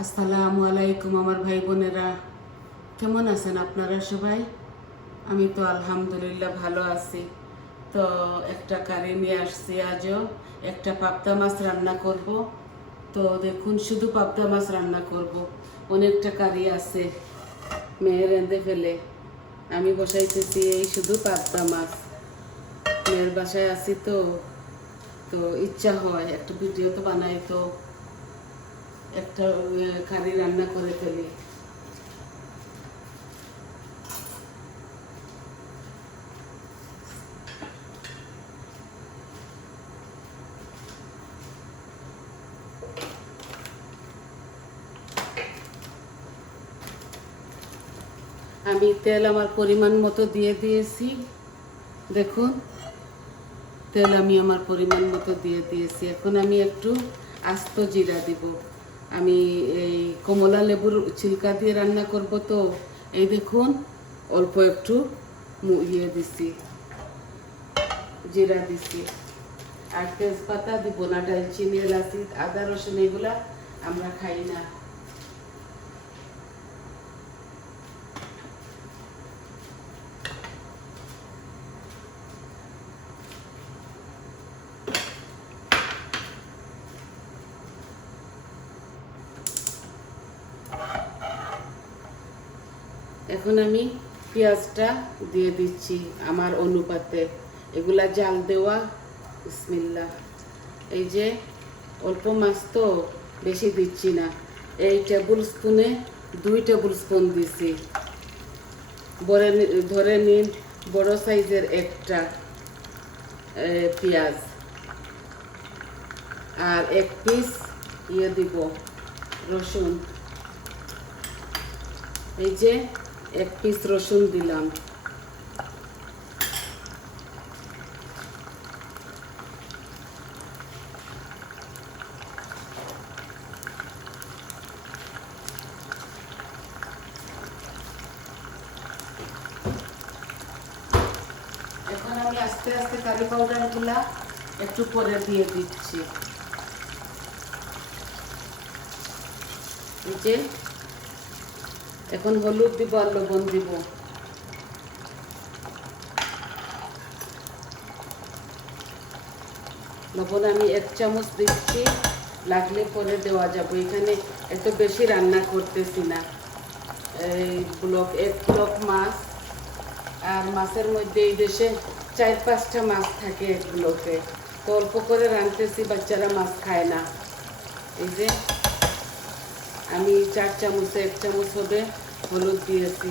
আসসালামু আলাইকুম আমার ভাই বোনেরা, কেমন আছেন আপনারা সবাই? আমি তো আলহামদুলিল্লাহ ভালো আছি। তো একটা কারি নিয়ে আসছি, আজও একটা পাবদা মাছ রান্না করব। তো দেখুন, শুধু পাবদা মাছ রান্না করব, অনেকটা কারি আছে মেয়ে রেঁধে ফেলে। আমি বসাইতেছি এই শুধু পাবদা মাছ। মেয়ের বাসায় আছি তো তো ইচ্ছা হয় একটা ভিডিও তো বানাই, তো একটা কারি রান্না করে ফেলি। আমি তেল আমার পরিমাণ মতো দিয়ে দিয়েছি। দেখুন, তেল আমি আমার পরিমাণ মতো দিয়ে দিয়েছি। এখন আমি একটু আস্ত জিরা দিব। আমি এই কমলা লেবুর ছিলকা দিয়ে রান্না করব, তো এই দেখুন অল্প একটু দিছি, জিরা দিছি। আর তেজপাতা দিব না, ডালচিনি, এলাচি, আদা, রসুন এগুলা আমরা খাই না। এখন আমি পেঁয়াজটা দিয়ে দিচ্ছি আমার অনুপাতে, এগুলা জাল দেওয়া। বিসমিল্লাহ। এই যে অল্প মাছ তো বেশি দিচ্ছি না, এই টেবিল স্পুনে 2 টেবিল স্পুন দিছি। ধরে নিন বড় সাইজের একটা পেঁয়াজ, আর 1 পিস দিব রসুন। এই যে 1 পিস রসুন দিলাম। এখন আমি আস্তে আস্তে কারি পাউডারগুলা একটু পরে দিয়ে দিচ্ছি। এই যে এখন হলুদ দিব আর লবণ দিব। লবণ আমি 1 চামচ দিচ্ছি, লাগলে পরে দেওয়া যাবে। এখানে এত বেশি রান্না করতেছি না। এই 1 ব্লক মাছ, আর মাছের মধ্যে এই দেশে 4-5টা মাছ থাকে 1 ব্লকে, তো অল্প করে রাঁধতেছি, বাচ্চারা মাছ খায় না। এই যে আমি 4 চামচে 1 চামচ হবে হলুদ দিয়েছি।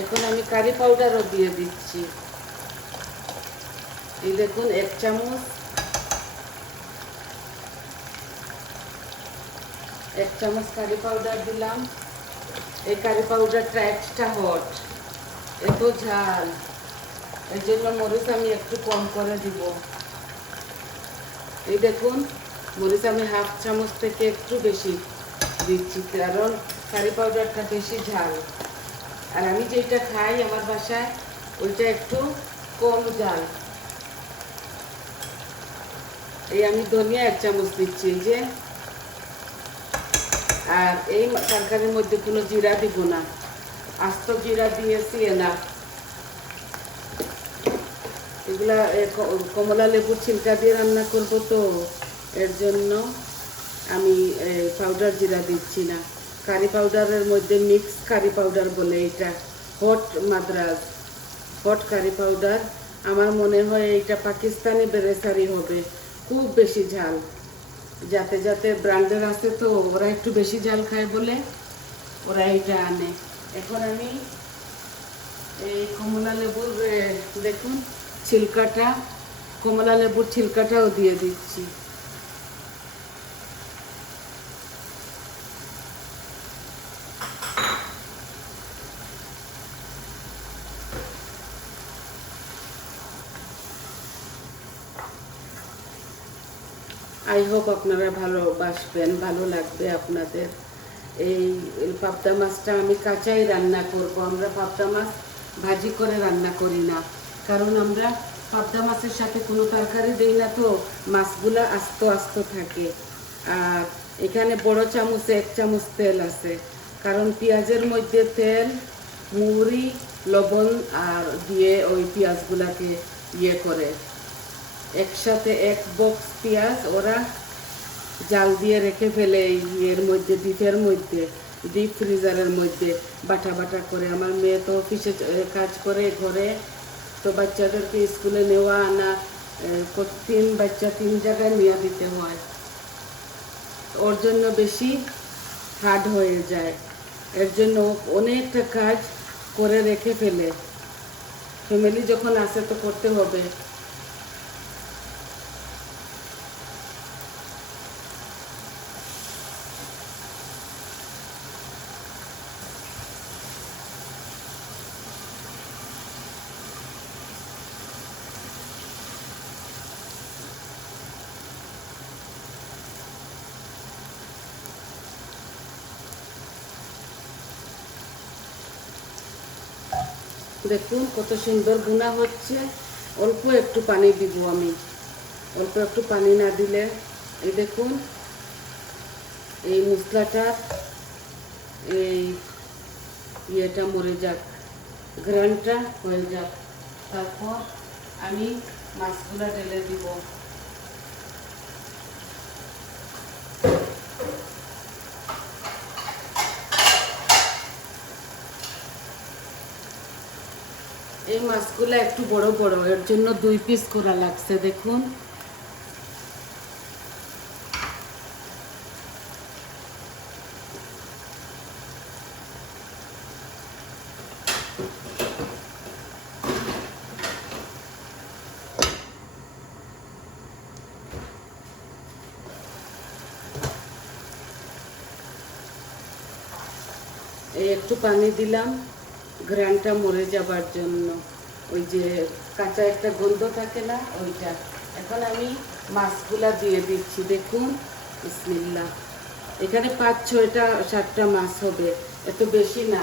এখন আমি কারি পাউডারও দিয়ে দিচ্ছি। এই দেখুন 1 চামচ, 1 চামচ কারি পাউডার দিলাম। এই কারি পাউডারটা এক্সট্রা হট, এত ঝাল, এই জন্য মরিচ আমি একটু কম করে দিব। এই দেখুন মরিচ আমি 1/2 চামচ থেকে একটু বেশি দিচ্ছি, কারণ কারি পাউডারটা বেশি ঝাল। আর আমি যেটা খাই আমার বাসায় ওইটা একটু কম ঝাল। এই আমি ধনিয়া 1 চামচ দিচ্ছি। এই যে, আর এই তরকারির মধ্যে কোনো জিরা দিব না, আস্ত জিরা দিয়েছি না। এগুলা কমলা লেবুর ছিলকা দিয়ে রান্না করব, তো এর জন্য আমি পাউডার জিরা দিচ্ছি না। কারি পাউডারের মধ্যে মিক্স কারি পাউডার বলে এটা, hot Madras, hot curry powder. আমার মনে হয় এটা পাকিস্তানি বেরেসারি হবে, খুব বেশি ঝাল। যাতে যাতে ব্র্যান্ডের আছে, তো ওরা একটু বেশি ঝাল খায় বলে ওরা এটা আনে। এখন আমি এই কমলা লেবুর দেখুন ছিলকাটা, কমলা লেবুর ছিলকাটাও দিয়ে দিচ্ছি। আই হোপ আপনারা ভালোবাসবেন, ভালো লাগবে আপনাদের। এই পাবদা মাছটা আমি কাঁচাই রান্না করব। আমরা পাবদা মাছ ভাজি করে রান্না করি না, কারণ আমরা পাবদা মাছের সাথে কোনো তরকারি দেই না, তো মাছগুলা আস্ত আস্ত থাকে। আর এখানে বড় চামচে 1 চামচ তেল আছে, কারণ পেঁয়াজের মধ্যে তেল, মুড়ি, লবণ আর দিয়ে ওই পেঁয়াজগুলাকে করে একসাথে 1 বক্স পেঁয়াজ ওরা জাল দিয়ে রেখে ফেলে এর মধ্যে, ডিপের মধ্যে, ডিপ ফ্রিজারের মধ্যে বাটা বাটা করে। আমার মেয়ে তো অফিসে কাজ করে ঘরে, তো বাচ্চাদেরকে স্কুলে নেওয়া আনা, 3 বাচ্চা 3 জায়গায় নিয়ে দিতে হয়, ওর জন্য বেশি হার্ড হয়ে যায়। এর জন্য অনেকটা কাজ করে রেখে ফেলে। ফ্যামিলি যখন আসে তো করতে হবে। দেখুন কত সুন্দর বোনা হচ্ছে। অল্প একটু পানি দিব আমি, অল্প একটু পানি না দিলে, এই দেখুন এই মশলাটার এই ইয়েটা মরে যাক, ঘ্রাণটা হয়ে যাক, তারপর আমি মাছগুলা ঢেলে দিব। এই মাছগুলো একটু বড় বড়, এর জন্য 2 পিস করা লাগছে। দেখুন এই একটু পানি দিলাম ঘ্রাণটা মরে যাবার জন্য, ওই যে কাঁচা একটা গন্ধ থাকে না ওইটা। এখন আমি মাছগুলা দিয়ে দিচ্ছি। দেখুন বিসমিল্লাহ, এখানে 5-6টা 7টা মাছ হবে, এত বেশি না।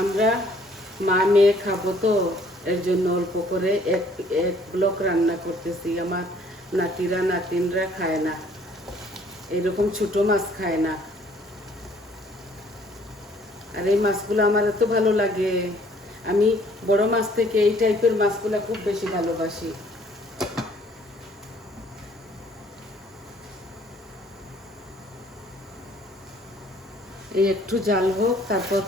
আমরা মা মেয়ে খাবো তো, এর জন্য অল্প করে এক ব্লক রান্না করতেছি। আমার নাতিরা নাতিনরা খায় না, এরকম ছোট মাছ খায় না। আর এই মাছগুলো আমার এত ভালো লাগে, আমি বড় মাছ থেকে এই টাইপের মাছগুলো খুব বেশি ভালোবাসি। এই একটু জাল হোক, তারপর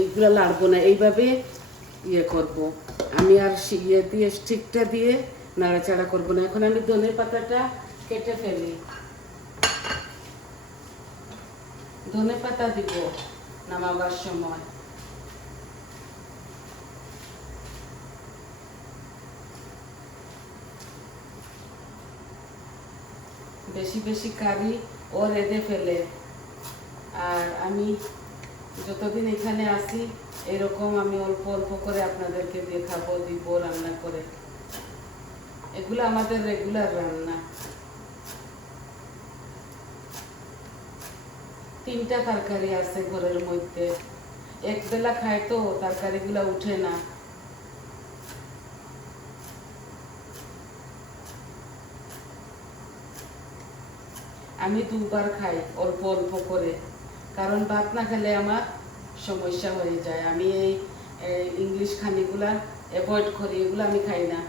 এইগুলো লাড়বো না, এইভাবে করব। আমি আর দিয়ে স্টিকটা দিয়ে নাড়াচাড়া করব না। এখন আমি ধনে পাতাটা কেটে ফেলি, ধনে পাতা দিব নামাবার সময়। বেশি বেশি কারি ও রেঁধে ফেলে, আর আমি যতদিন এখানে আসি এরকম আমি অল্প অল্প করে আপনাদেরকে দেখাবো, দিব রান্না করে। এগুলো আমাদের রেগুলার রান্না। 3টা তরকারি আছে ঘরের মধ্যে, এক বেলা খায় তো তরকারিগুলো উঠে না। আমি 2বার খাই অল্প অল্প করে, কারণ ভাত না খেলে আমার সমস্যা হয়ে যায়। আমি এই ইংলিশ খানিগুলা অ্যাভয়েড করি, এগুলো আমি খাই না।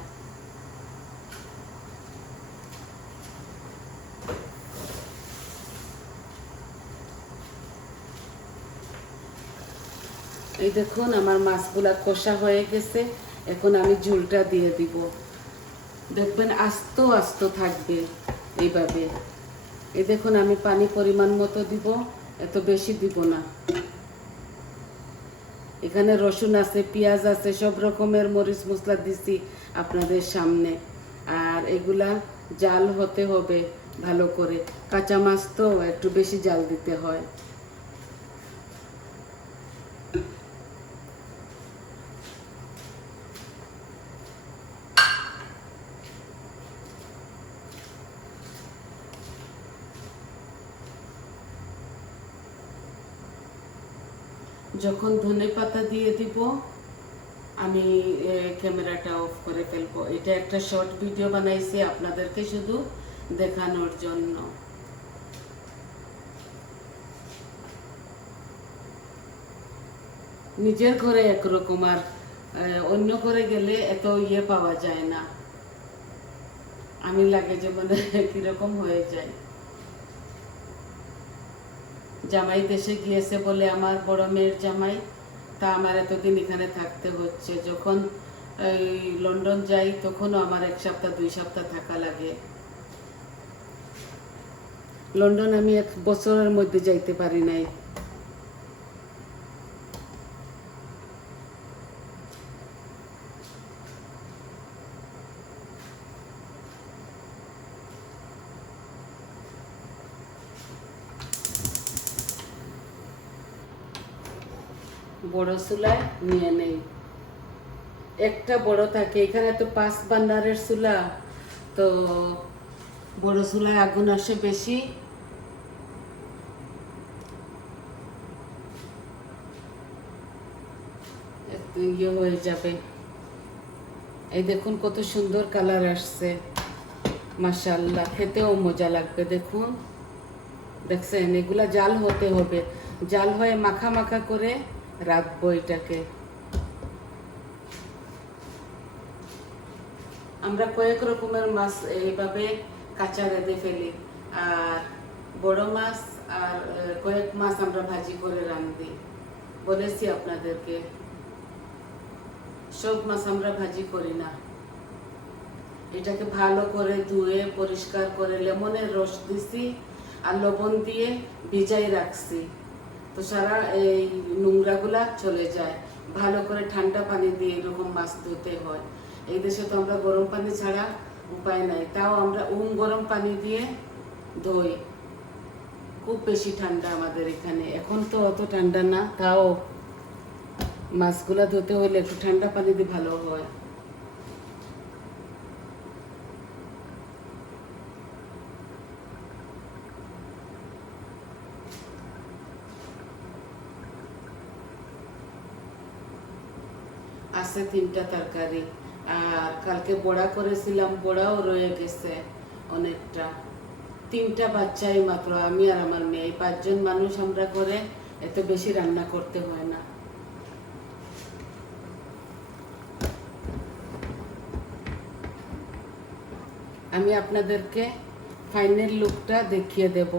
এই দেখুন আমার মাছগুলা কষা হয়ে গেছে, এখন আমি ঝোলটা দিয়ে দিব। দেখবেন আস্ত আস্ত থাকবে এইভাবে। এই দেখুন আমি পানি পরিমাণ মতো দিব, এত বেশি দিব না। এখানে রসুন আছে, পেঁয়াজ আছে, সব রকমের মরিচ মশলা দিছি আপনাদের সামনে। আর এগুলা জাল হতে হবে ভালো করে, কাঁচা মাছ তো একটু বেশি জাল দিতে হয়। যখন ধনে পাতা দিয়ে দিব আমি ক্যামেরাটা অফ করে ফেলবো। এটা একটা শর্ট ভিডিও বানাইছি আপনাদেরকে শুধু দেখানোর জন্য। নিজের ঘরে একরকম, আর অন্য ঘরে গেলে এত পাওয়া যায় না। আমি লাগে যে মানে কিরকম হয়ে যায়। জামাই দেশে গিয়েছে বলে, আমার বড় মেয়ের জামাই, তা আমার এতদিন এখানে থাকতে হচ্ছে। যখন এই লন্ডন যাই তখনও আমার 1 সপ্তাহ 2 সপ্তাহ থাকা লাগে। লন্ডন আমি 1 বছরের মধ্যে যাইতে পারি নাই। বড় চুলায় নিয়ে নেই, একটা বড় থাকে। এখানে তো 5 বার্নারের চুলা, তো বড় চুলায় আগুন আসে বেশি। একটু হয়ে যাবে। এই দেখুন কত সুন্দর কালার আসছে, মাশাআল্লাহ, খেতেও মজা লাগবে। দেখুন, দেখছেন, এগুলা জাল হতে হবে, জাল হয়ে মাখা মাখা করে রাখবো এটাকে। আমরা কয়েক রকমের মাছ এইভাবে কাঁচা রেঁধে ফেলি, আর বড় মাছ আর কয়েক মাছ আমরা ভাজি করে রাঁধি। বলেছি আপনাদেরকে, সব মাছ আমরা ভাজি করি না। এটাকে ভালো করে ধুয়ে পরিষ্কার করে লেমনের রস দিছি আর লবণ দিয়ে ভিজাই রাখছি, তো সারা এই নোংরাগুলা চলে যায়। ভালো করে ঠান্ডা পানি দিয়ে এরকম মাছ ধুতে হয়। এই দেশে তো আমরা গরম পানি ছাড়া উপায় নাই, তাও আমরা গরম পানি দিয়ে ধুই। খুব বেশি ঠান্ডা আমাদের এখানে, এখন তো অত ঠান্ডা না, তাও মাছগুলা ধুতে হলে একটু ঠান্ডা পানি দিয়ে ভালো হয়। আছে 3টা তরকারি, আর কালকে বড়া করেছিলাম, বড়াও রয়ে গেছে অনেকটা। 3টা বাচ্চাই মাত্র, আমি আর আমার মেয়ে, 5 জন মানুষ আমরা করে, এত বেশি রান্না করতে হয় না। আমি আপনাদেরকে ফাইনাল লুকটা দেখিয়ে দেব।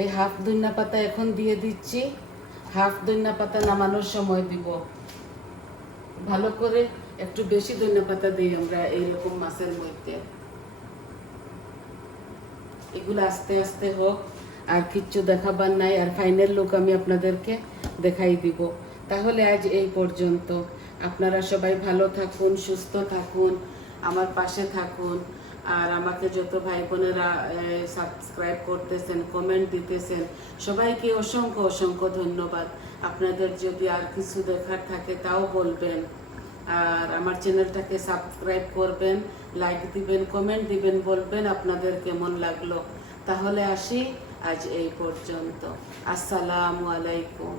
এই হাফ ধনিয়া পাতা এখন দিয়ে দিচ্ছি, হাফ ধনিয়া পাতা নামানোর সময় দিব। ভালো করে একটু বেশি ধনিয়া পাতা দিই আমরা এইরকম মাছের মধ্যে। এগুলো আস্তে আস্তে হোক, আর কিচ্ছু দেখাবার নাই, আর ফাইনাল লুক আমি আপনাদেরকে দেখাই দিব। তাহলে আজ এই পর্যন্ত। আপনারা সবাই ভালো থাকুন, সুস্থ থাকুন, আমার পাশে থাকুন, আর আমাকে যত ভাই বোনেরা সাবস্ক্রাইব করতেছেন, কমেন্ট দিতেছেন, সবাইকে অসংখ্য অসংখ্য ধন্যবাদ। আপনাদের যদি আর কিছু দেখার থাকে তাও বলবেন, আর আমার চ্যানেলটাকে সাবস্ক্রাইব করবেন, লাইক দিবেন, কমেন্ট দিবেন, বলবেন আপনাদের কেমন লাগলো। তাহলে আসি আজ এই পর্যন্ত। আসসালামু আলাইকুম।